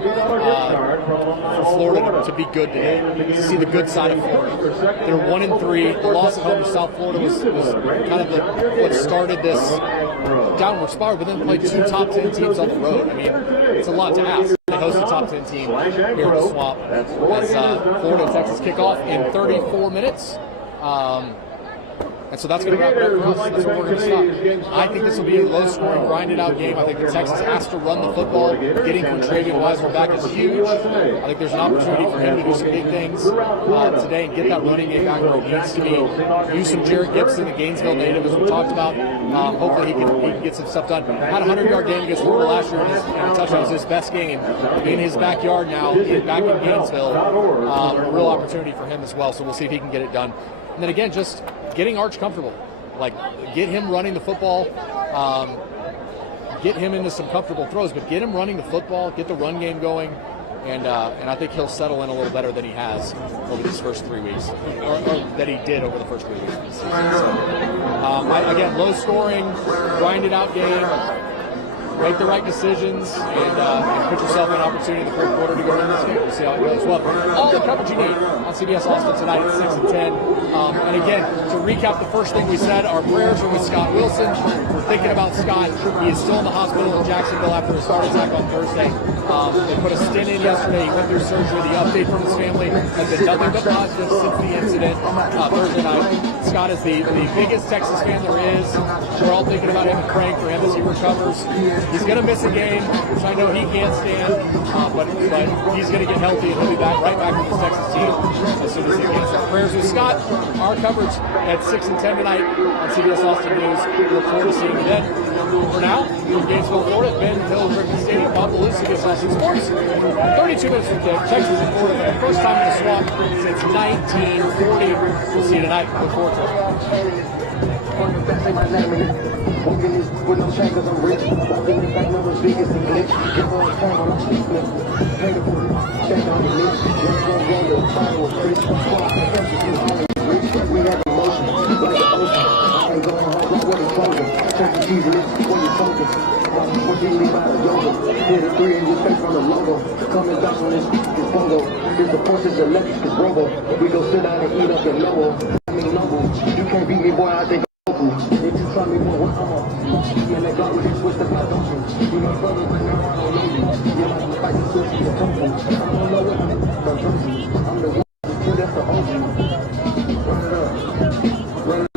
Florida to be good today. To see the good side of Florida. They're 1-3. The loss at home to South Florida was kind of what started this downward spiral, but then played 2 top 10 teams on the road. I mean, it's a lot to ask. They host a top 10 team here in the Swamp as Florida and Texas kick off in 34 minutes. And so that's going to wrap it up for us. That's where we're going to stop. I think this will be a low-scoring, grinded-out game. I think that Texas has to run the football. Getting Quintravian Wiseman back is huge. I think there's an opportunity for him to do some big things today and get that running game back where it needs to be. Use some Jarrett Gibson, the Gainesville native, as we talked about. Hopefully he can get some stuff done. Had a 100-yard game against Florida last year, and a touchdown was his best game in his backyard now, back in Gainesville. A real opportunity for him as well, so we'll see if he can get it done. And then again, just getting Arch comfortable. Like, get him running the football, get him into some comfortable throws, but get him running the football, get the run game going, and I think he'll settle in a little better than he has over these first 3 weeks, or that he did over the first 3 weeks of the season. So, again, low scoring, grinded out game. Make the right decisions and put yourself in an opportunity in the fourth quarter to go in this game. We'll see how it goes. Well, all the coverage you need on CBS Austin tonight at 6 and 10. And again, to recap the first thing we said, our prayers are with Scott Wilson. We're thinking about Scott. He is still in the hospital in Jacksonville after his heart attack on Thursday. They put a stent in yesterday. He went through surgery. The update from his family has been nothing but positive since the incident Thursday night. Scott is the biggest Texas fan there is. We're all thinking about him and praying for him as he recovers. He's going to miss a game, which I know he can't stand, but he's going to get healthy and he'll be back right back with the Texas team as soon as he can. So prayers with Scott. Our coverage at 6 and 10 tonight on CBS Austin News. We look forward to seeing you then. For now, in Gainesville, Florida, Ben Hill Griffin Stadium, Bob Belusi against Austin Sports. 32 minutes from kick. Texas and Florida for the first time in the Swamp since 1940. We'll see you tonight. Look forward to it. With no shame, cause I'm rich. Walking the back numbers, biggest and glitch. Give her a phone on cheap flip. Pay the food, shake on the leash. Young, the fire was rich. We have emotion, like the ocean. I ain't going home, like what is closing. Check the cheese rich, what you focus. What you leave out of yoga. Hit a 3 in your face from the logo. Coming down on this bongo. It's the forces electric, it's robo. We go sit down and eat up the lobo. I mean, noble. You can't beat me, boy, I think. If you try me more, I'm on. Yeah, let go with this, what's the blood ocean? You my brother, but now I don't know you. You're like the fight to switch to your country. I don't know what I'm person. I'm the one, that's the OG. Run it up. Run it up. Run it up.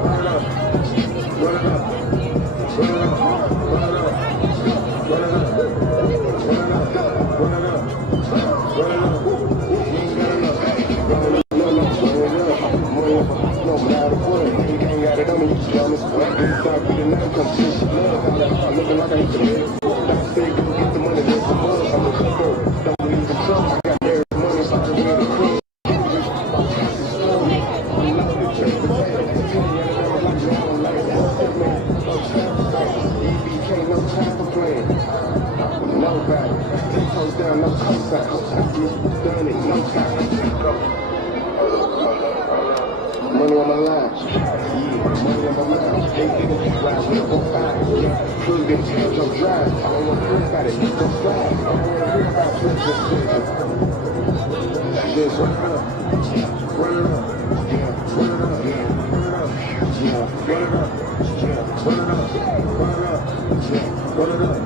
Run it up. Run it up. Run it up. Run it up. Run it up. Run it up. Run it up. Run it up. You ain't got enough. Run it up. No, but out of play. You ain't got it on me, you promise. Stop with the night, come see some love. I'm looking like I used to live. Like say, go get the money, there's some more. I'm a couple. Don't believe in trouble. I got Derek money, so I can get a clean. just for playing. No back, 10 toes down, no comeback. Done it, no cap. Money on my line, yeah, money on my mind. They niggas ride with a whole fire, yeah. Could get changed, don't drive. I don't want to hear about it, don't slide. I don't want to hear about this. Just run it up, run it up, yeah, run it up, yeah, run it up, yeah, run it up, yeah, run it up, run it up,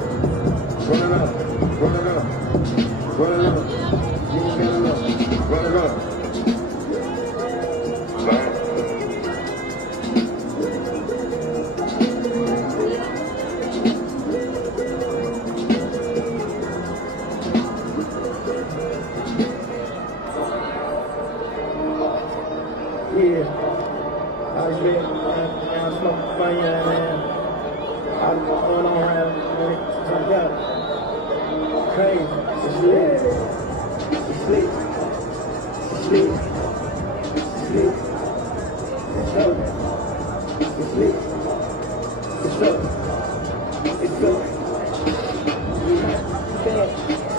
run it up, run it up, run it up, you ain't got enough, run it up. Yeah, I was there, man, smoking fun, man. I was going on around, man, turned out. Crazy, it's lit, it's lit, it's lit, it's lit, it's up, it's lit, it's up, it's up. Yeah,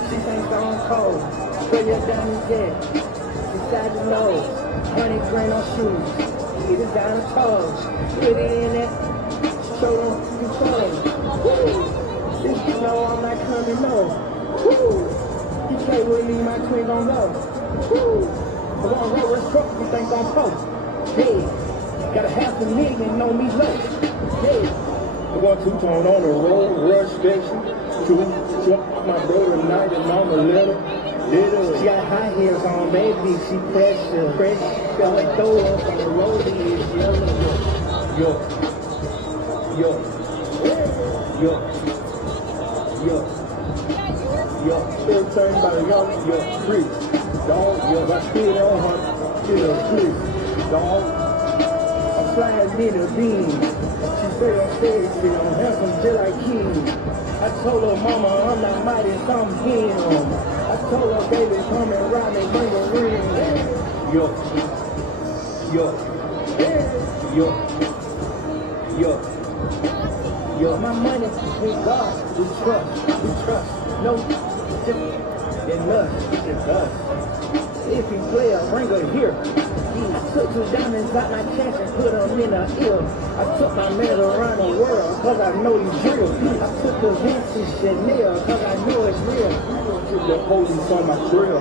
she ain't gone cold, throw your diamond jet, inside the nose. 100 grand on shoes, get it down the toes, put it in that, show them control. Woo! This you know I'm not coming no. Woo! You play with me, my queen gon' go. Woo! I want to roll truck, you think I'm post. Hey, got a $500,000 on me low. Hey, I want two-tone on the road, rush station. Two, my brother night and mama little. She got high heels on, baby, she pressure, fresh, got like throw up on the road, is yellow, yo, yo, yo, yo, yo, still turned by the young, yo, free, dog, yo, got speed on her, she a free, dog, I'm flying in a beam, she say on stage, she don't have some just like King, I told her mama, I'm not mighty, I'm him. I told her, baby, come and ride me, bring a ring. Yo, yo, yo, yo, yo. My money, we God, we trust, no different than us, it's us. If you play a ringer here, I took 2 diamonds out my chest and put them in her ear. I took my man around the world, cause I know he's real. I took the vintage Chanel, cause I know it's real. The police on my trail,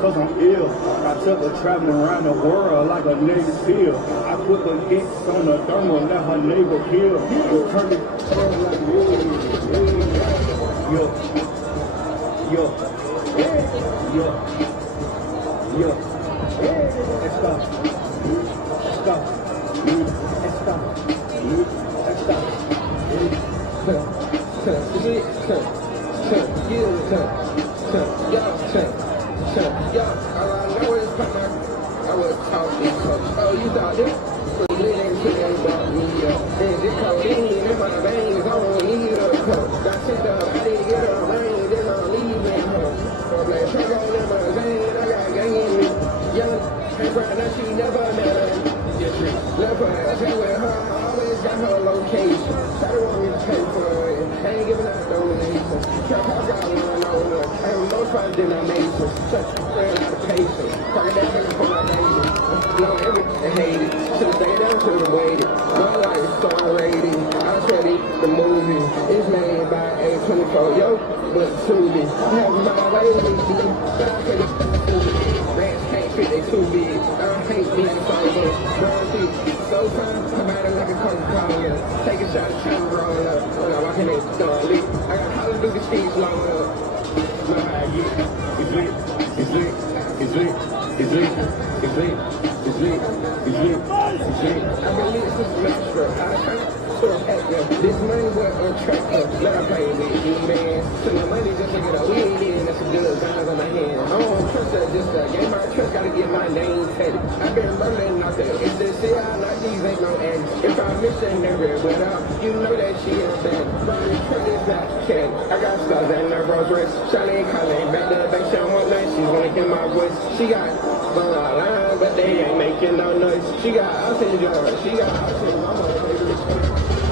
cause I'm ill. I took her traveling around the world like a Navy SEAL. I put the hits on the thermal, let her neighbor kill. Turn it like yo, yo, yo, yo. Let's go. Let's go. Let's go. Let's go. Yo, all I know is I was talking, oh, you thought this was lit and shit ain't about me, and this codeine in my veins, I don't need a cup. Got shit up, I didn't get a rain, then I'm leaving her. I'm like, truck on in my vein, I got gang in me. Young, can't cry, now she never met her. Left her ass here with her, I always got her location. Try to want me to pay for it, I ain't giving out donations. Trap house got one on her, I have no problem denomination. Such ran out of patience, talking that nigga for my baby. Know everything hated, should've stayed down, should've waited. My life star rating, I said it, the movie is made by A24, yo, but Tubi. I have my lady, but I said it's rats can't fit, they too big. I hate being sober, brown feet, so fine, I'm out like a Coca-Cola. Take a shot, try to roll up, when I walk in that store lit. I got Hallelujah Steve's load up. It's lit, it's lit, it's lit, it's lit, it's lit, it's lit, it's lit, it's lit. I've been lit since semester. I sort of at them. This money was on track. Let I play with you, man. So my money just to get a weed in. That's a good guys on my hand. I don't trust that. Just a game. My trust gotta get my name tatted. I've been rolling out there. It's just see how like these ain't no end. If I'm missing every without, you know that she is bad. Running credit back cat. I got stars and the Rolls Royce. Shawty calling back the back. She don't want nothing. She wanna hear my voice. She got line, but they ain't making no noise. She got oxygen. She got oxygen. I'm a favorite.